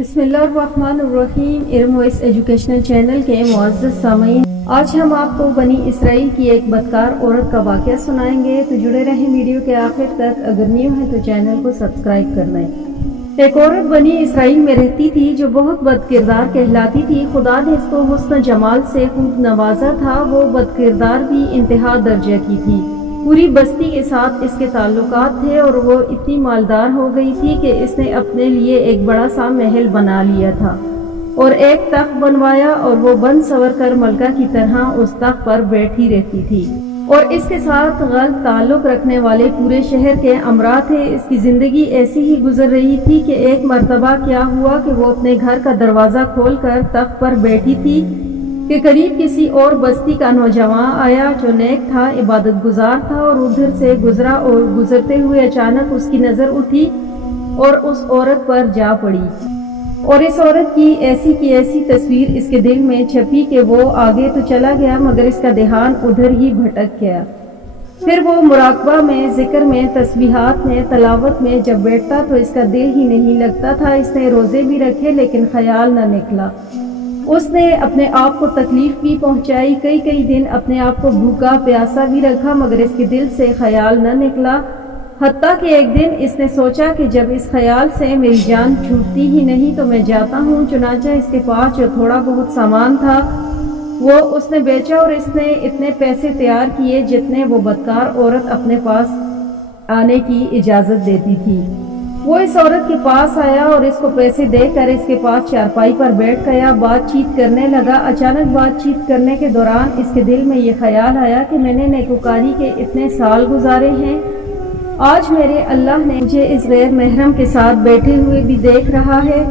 بسم اللہ الرحمن الرحیم۔ علم وائس ایجوکیشنل چینل کے معزز سامعین، آج ہم آپ کو بنی اسرائیل کی ایک بدکار عورت کا واقعہ سنائیں گے، تو جڑے رہیں ویڈیو کے آخر تک۔ اگر نیو ہے تو چینل کو سبسکرائب کرنا ہے۔ ایک عورت بنی اسرائیل میں رہتی تھی جو بہت بد کردار کہلاتی تھی۔ خدا نے اس کو حسن جمال سے خوب نوازا تھا، وہ بد کردار بھی انتہا درجے کی تھی۔ پوری بستی کے ساتھ اس کے تعلقات تھے اور وہ اتنی مالدار ہو گئی تھی کہ اس نے اپنے لیے ایک بڑا سا محل بنا لیا تھا اور ایک تخت بنوایا، اور وہ بن سور کر ملکہ کی طرح اس تخت پر بیٹھی رہتی تھی، اور اس کے ساتھ غلط تعلق رکھنے والے پورے شہر کے امراء تھے۔ اس کی زندگی ایسی ہی گزر رہی تھی کہ ایک مرتبہ کیا ہوا کہ وہ اپنے گھر کا دروازہ کھول کر تخت پر بیٹھی تھی کہ قریب کسی اور بستی کا نوجوان آیا جو نیک تھا، عبادت گزار تھا، اور ادھر سے گزرا، اور گزرتے ہوئے اچانک اس کی نظر اٹھی اور اس عورت پر جا پڑی، اور اس عورت کی ایسی تصویر اس کے دل میں چھپی کہ وہ آگے تو چلا گیا مگر اس کا دھیان ادھر ہی بھٹک گیا۔ پھر وہ مراقبہ میں، ذکر میں، تسبیحات میں، تلاوت میں جب بیٹھتا تو اس کا دل ہی نہیں لگتا تھا۔ اس نے روزے بھی رکھے لیکن خیال نہ نکلا۔ اس نے اپنے آپ کو تکلیف بھی پہنچائی، کئی دن اپنے آپ کو بھوکا پیاسا بھی رکھا مگر اس کے دل سے خیال نہ نکلا، حتیٰ کہ ایک دن اس نے سوچا کہ جب اس خیال سے میری جان چھوٹتی ہی نہیں تو میں جاتا ہوں۔ چنانچہ اس کے پاس جو تھوڑا بہت سامان تھا وہ اس نے بیچا، اور اس نے اتنے پیسے تیار کیے جتنے وہ بدکار عورت اپنے پاس آنے کی اجازت دیتی تھی۔ وہ اس عورت کے پاس آیا اور اس کو پیسے دے کر اس کے پاس چارپائی پر بیٹھ گیا، بات چیت کرنے لگا۔ اچانک بات چیت کرنے کے دوران اس کے دل میں یہ خیال آیا کہ میں نے نیکوکاری کے اتنے سال گزارے ہیں، آج میرے اللہ نے مجھے اس غیر محرم کے ساتھ بیٹھے ہوئے بھی دیکھ رہا ہے۔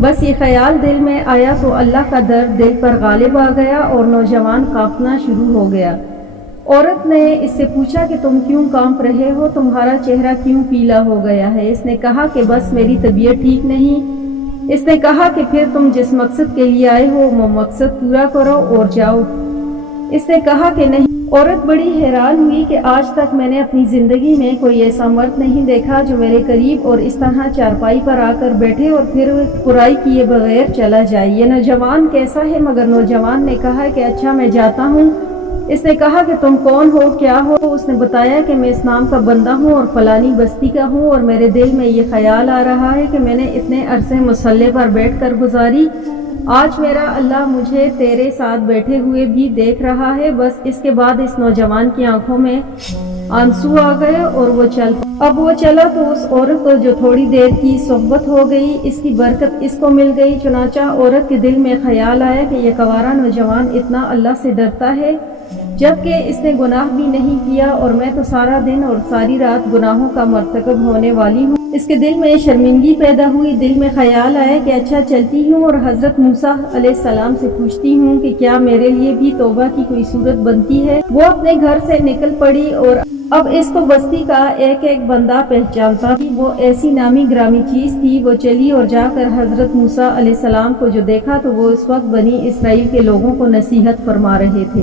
بس یہ خیال دل میں آیا تو اللہ کا درد دل پر غالب آ گیا اور نوجوان کانپنا شروع ہو گیا۔ عورت نے اس سے پوچھا کہ تم کیوں کانپ رہے ہو، تمہارا چہرہ کیوں پیلا ہو گیا ہے؟ اس نے کہا کہ بس میری طبیعت ٹھیک نہیں۔ اس نے کہا کہ پھر تم جس مقصد کے لیے آئے ہو وہ مقصد پورا کرو اور جاؤ۔ اس نے کہا کہ نہیں۔ عورت بڑی حیران ہوئی کہ آج تک میں نے اپنی زندگی میں کوئی ایسا مرد نہیں دیکھا جو میرے قریب اور اس طرح چارپائی پر آ کر بیٹھے اور پھر برائی کیے بغیر چلا جائے۔ یہ نوجوان کیسا ہے؟ مگر نوجوان نے کہا کہ اچھا میں جاتا ہوں۔ اس نے کہا کہ تم کون ہو، کیا ہو؟ اس نے بتایا کہ میں اس نام کا بندہ ہوں اور فلانی بستی کا ہوں، اور میرے دل میں یہ خیال آ رہا ہے کہ میں نے اتنے عرصے مصلے پر بیٹھ کر گزاری، آج میرا اللہ مجھے تیرے ساتھ بیٹھے ہوئے بھی دیکھ رہا ہے۔ بس اس کے بعد اس نوجوان کی آنکھوں میں آنسو آ گئے اور وہ چل پڑا۔ اب وہ چلا تو اس عورت کو جو تھوڑی دیر کی صحبت ہو گئی، اس کی برکت اس کو مل گئی۔ چنانچہ عورت کے دل میں خیال آیا کہ یہ کنوارا نوجوان اتنا اللہ سے ڈرتا ہے جبکہ اس نے گناہ بھی نہیں کیا، اور میں تو سارا دن اور ساری رات گناہوں کا مرتکب ہونے والی ہوں۔ اس کے دل میں شرمندگی پیدا ہوئی، دل میں خیال آیا کہ اچھا چلتی ہوں اور حضرت موسیٰ علیہ السلام سے پوچھتی ہوں کہ کیا میرے لیے بھی توبہ کی کوئی صورت بنتی ہے۔ وہ اپنے گھر سے نکل پڑی اور اب اس کو بستی کا ایک بندہ پہچانتا تھی، وہ ایسی نامی گرامی چیز تھی۔ وہ چلی اور جا کر حضرت موسیٰ علیہ السلام کو جو دیکھا تو وہ اس وقت بنی اسرائیل کے لوگوں کو نصیحت فرما رہے تھے۔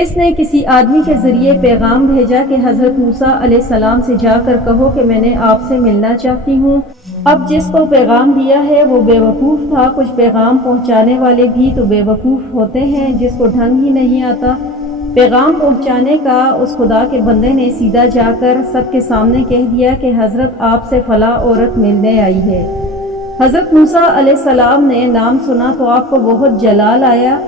اس نے کسی آدمی کے ذریعے پیغام بھیجا کہ حضرت موسیٰ علیہ السلام سے جا کر کہو کہ میں نے آپ سے ملنا چاہتی ہوں۔ اب جس کو پیغام دیا ہے وہ بے وقوف تھا۔ کچھ پیغام پہنچانے والے بھی تو بے وقوف ہوتے ہیں جس کو ڈھنگ ہی نہیں آتا پیغام پہنچانے کا۔ اس خدا کے بندے نے سیدھا جا کر سب کے سامنے کہہ دیا کہ حضرت آپ سے فلاں عورت ملنے آئی ہے۔ حضرت موسیٰ علیہ السلام نے نام سنا تو آپ کو بہت جلال آیا۔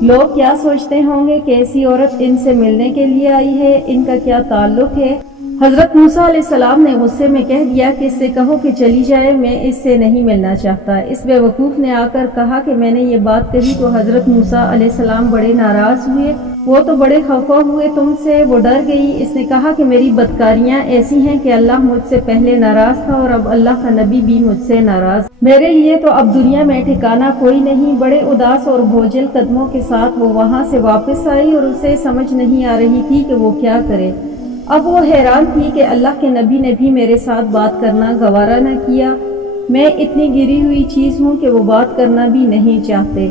لوگ کیا سوچتے ہوں گے کہ ایسی عورت ان سے ملنے کے لیے آئی ہے، ان کا کیا تعلق ہے؟ حضرت موسیٰ علیہ السلام نے غصے میں کہہ دیا کہ اس سے کہو کہ چلی جائے، میں اس سے نہیں ملنا چاہتا۔ اس بے وقوف نے آ کر کہا کہ میں نے یہ بات کہی تو حضرت موسیٰ علیہ السلام بڑے ناراض ہوئے، وہ تو بڑے خفا ہوئے تم سے، وہ ڈر گئی۔ اس نے کہا کہ میری بدکاریاں ایسی ہیں کہ اللہ مجھ سے پہلے ناراض تھا اور اب اللہ کا نبی بھی مجھ سے ناراض، میرے لیے تو اب دنیا میں ٹھکانہ کوئی نہیں۔ بڑے اداس اور بوجھل قدموں کے ساتھ وہ وہاں سے واپس آئی اور اسے سمجھ نہیں آ رہی تھی کہ وہ کیا کرے۔ اب وہ حیران تھی کہ اللہ کے نبی نے بھی میرے ساتھ بات کرنا گوارا نہ کیا، میں اتنی گری ہوئی چیز ہوں کہ وہ بات کرنا بھی نہیں چاہتے۔